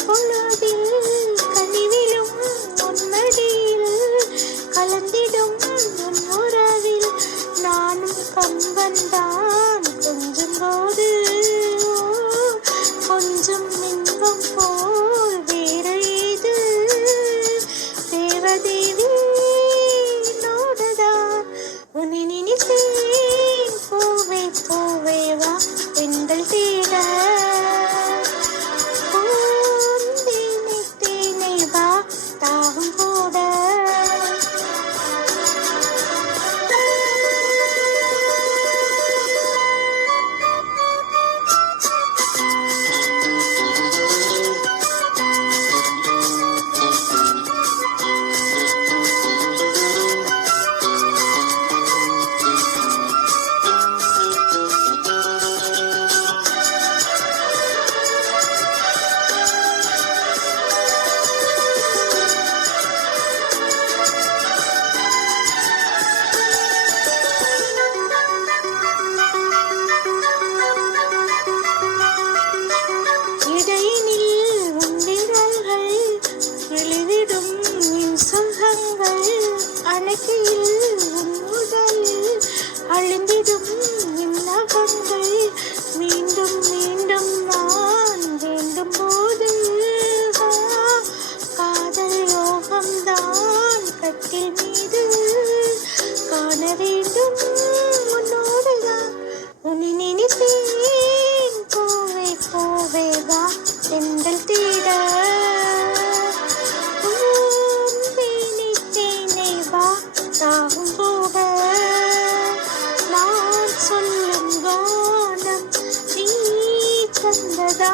பொழுதில் கனிவிலும் உன்மடியில் கலந்திடும் உன் உறவில் நானும் கம்பன்தான் கொஞ்சம் போது கொஞ்சம் இன்பம் போல் வேற ஏது தேவதேவி நோடுதான் உன்னை நினைத்தேன் பூவே பூவே வா பெண்கள் தேட தேனை வா தாகம் போட அணைக்கையில் உன் உடலில் அழிந்திடும் நகங்கள் மீண்டும் மீண்டும் நான் வேண்டும் போது காதல் யோகம்தான் கட்டில் மீது காண வேண்டும் உன்னோடுதான் உன்னை நினைத்தேன் பூவே பூவே வா பெண்கள் தேட தாகம் போக நான் சொல்லும் கானம் நீ தந்ததா